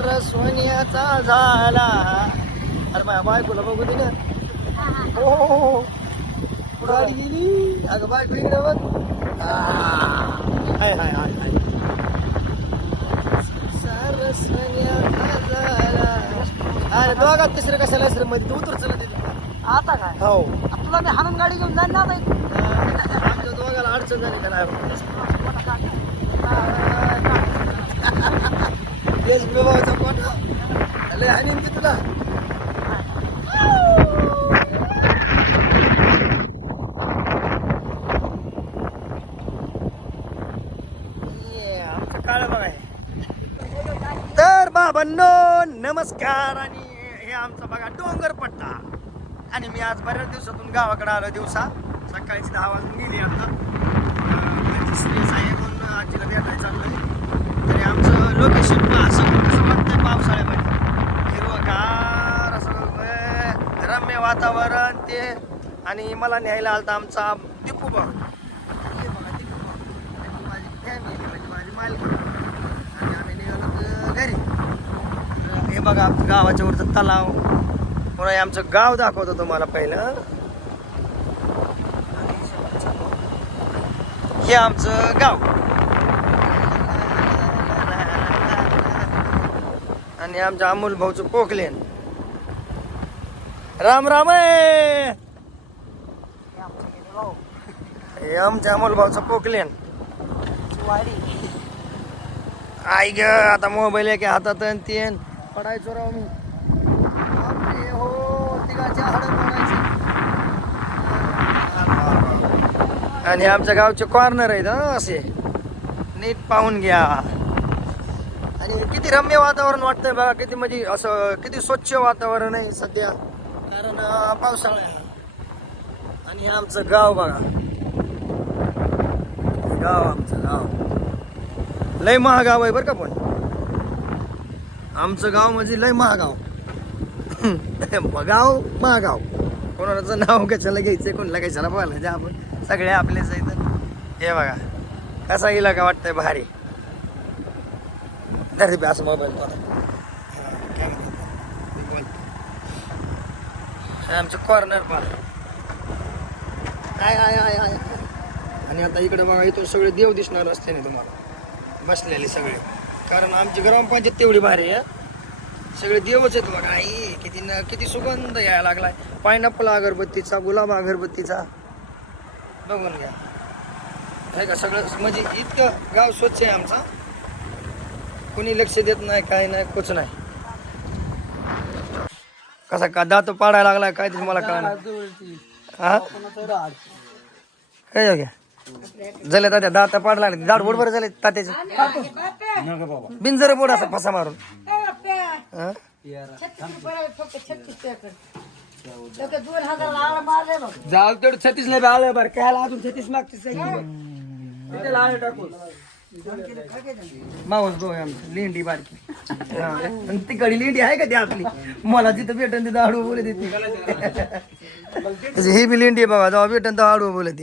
सोन्याचा झाला. अरे माझ्या बायकोला बघू दे ना हो. हो, हो कुठं आली गेली. अगं बायको इकडे बघ. हाय हाय हाय हाय. सारं सोन्याचा झाला. अरे दोघात तिसरं कशाला असं मध्ये तू उतर चला तिथे. आता काय? हो. तुला मी हाणून गाडी घेऊन जाईल ना आता. आमच्या दोघाला अडचण झाली त्याला. देश विभागाचा कोण लय हानीन की तुला. तर बाबांनो नमस्कार आणि हे आमचा बघा डोंगर पट्टा. आणि मी आज बऱ्याच दिवसातून गावाकडे आलो दिवसा. सकाळीच दहा वाजून गेली आता सिरियस आहे म्हणून आजीला भेटायला चाललोय तरी आमचं लोकेशन असं कसं वाटतंय पावसाळ्यामध्ये हिरवगार असं अं, रम्य वातावरण ते आणि मला न्यायला आलता आमचा दीपू भाऊ. हे बघा, दीपू भाऊ. आणि माझी family, म्हणजे माझी मालकी. आणि आम्ही निघालो अं, घरी. हे बघा आमचं गावाच्या वरचं तलाव. पुन्हा आमचं गाव दाखवतो तुम्हाला पहिलं. हे आमचं गाव. आणि आमच्या अमोल भाऊचं पोकलेन. राम राम हे आमच्या अमोल भाऊचं पोकलेन आई ग आता मोबाईल आहे की हातात आणि ते न. पडायचो राव मी. हो तिघाच्या हाडं पडायचे. आणि आमच्या गावचे कॉर्नर आहेत असे. नीट पाहून घ्या. आणि किती रम्य वातावरण वाटतंय बघा किती म्हणजे असं किती स्वच्छ वातावरण आहे सध्या. कारण पावसाळा आहे आणि हे आमचं गाव बघा. गाव आमचं गाव. लय महागाव आहे बरं का पण. आमचं गाव म्हणजे लय महागाव. गाव महागाव. कोणाचं नाव कशाला घ्यायचं कोणाला कशाला बोलायचं आपण. सगळे आपलेच आहेत. हे बघा. कसा इलाका का वाटतंय भारी. धरते असं मोबाईल आमचं कॉर्नर पार आय आय आय आय आणि आता इकडे बघा इथून सगळे देव दिसणार असते ना तुम्हाला. बसलेले सगळे. कारण आमची ग्रामपंचायत तेवढी भारी आहे सगळे देवच आहेत बघा आई. किती न किती सुगंध यायला लागलाय. पायनॅपल अगरबत्तीचा गुलाब अगरबत्तीचा. बघून घ्या. आहे का सगळं म्हणजे इतकं गाव स्वच्छ आहे आमचा. कोणी लक्ष देत नाही काय नाही कुछ नाही. कसा का दात पाडायला लागलाय काय ते मला कळणार. हा? काय घ्या. झाले तात्या दात पाडायला लागले. दाढ बरोबर झाले तात्याचे. बिनजर बोड असं फसा मारून. हा? जाऊ तेवढं छत्तीस लय आलं बरं. काय अजून छत्तीस मागतीस टाकून. मावस भाऊ आहे आमचं लेंडी बारकी. हा. आणि तिकडे लेंडी आहे का ती आपली? मला जिथं भेटन तिथं आडू बोलत येते. ही बी लेंडी आहे बघा जेव्हा भेटन तेव्हा आडू बोलत